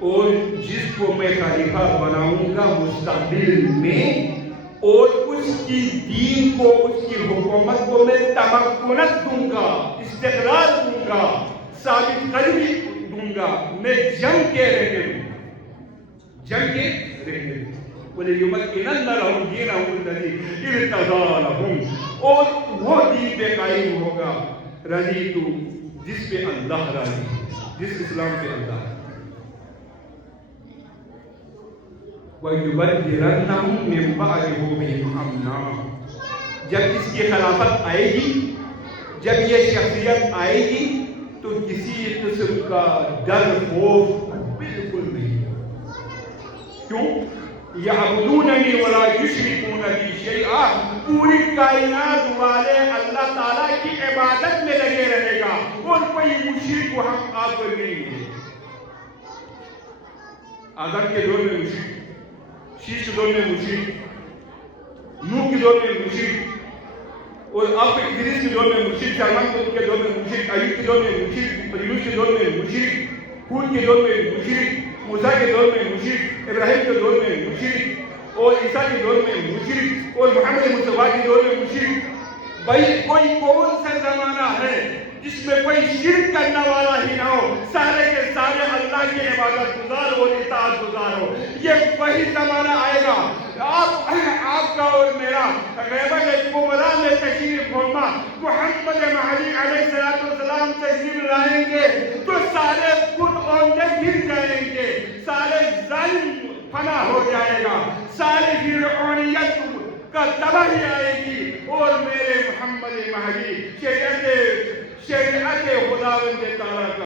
اور جس کو میں خلیفہ بناؤں گا مستقبل میں، اور اس کی دین کو، اس کی حکومت کو میں تمکنت دوں گا، استقرار دوں گا، ثابت قدمی دوں گا، میں جنگ کے رہنے دوں گا، جنگ کے رہنے دوں گا۔ وَلَيُمَكِّنَنَّ لَهُمْ دِينَهُمُ الَّذِي ارْتَضَىٰ لَهُمْ، اور وہ دین پہ قائم ہوگا رضیت، جس پہ اللہ راضی ہے، جس اسلام پہ اللہ ہے۔ وَيُبَدِّلَنَّهُم مِّن بَعْدِ خَوْفِهِمْ أَمْنًا، جب اس کی خلافت آئے گی، جب یہ شخصیت آئے گی تو کسی قسم کا ڈر خوف بالکل نہیں۔ کیوں؟ یعبدوننی ولا یشرکون بی شیئا، پوری کائنات والے اللہ تعالیٰ کی عبادت میں لگے رہے گا، اور کوئی مشرک کو ہم آپ کو نہیں ملے۔ آدم کے دور میں مشرک، شیش کے دور میں مشرک، نوح کے دور میں مشرک، اور آپ کے ادریس کے دور میں مشرک، سلیمان کے دور میں مشرک، ایوب کے دور میں مشرک، یونس کے دور میں مشرک، ہود کے دور میں مشرک، موسیٰ کے دور میں مشرک، ابراہیم کے دور میں مشرک، اور عیسیٰ کے دور میں مشرک، اور محمد مصطفیٰ کے دور میں مشرک۔ بھائی کوئی کون سا زمانہ ہے جس میں کوئی شرک کرنے والا ہی نہ ہو، سارے کے سارے اللہ کی عبادت گزار اور اطاعت گزار ہو؟ یہ وہی زمانہ آئے گا۔ آپ کا اور میرا غیبت کبریٰ میں تشریف فرما، محمد مہدی علیہ السلام تشریف لائیں گے تو سارے بت عمدے گر جائیں گے، سارے ظالم فنا ہو جائے گا، ساری فرعونیت کا تباہی آئے گی، اور میرے محمد مہدی شریعت خداوند تعالیٰ کا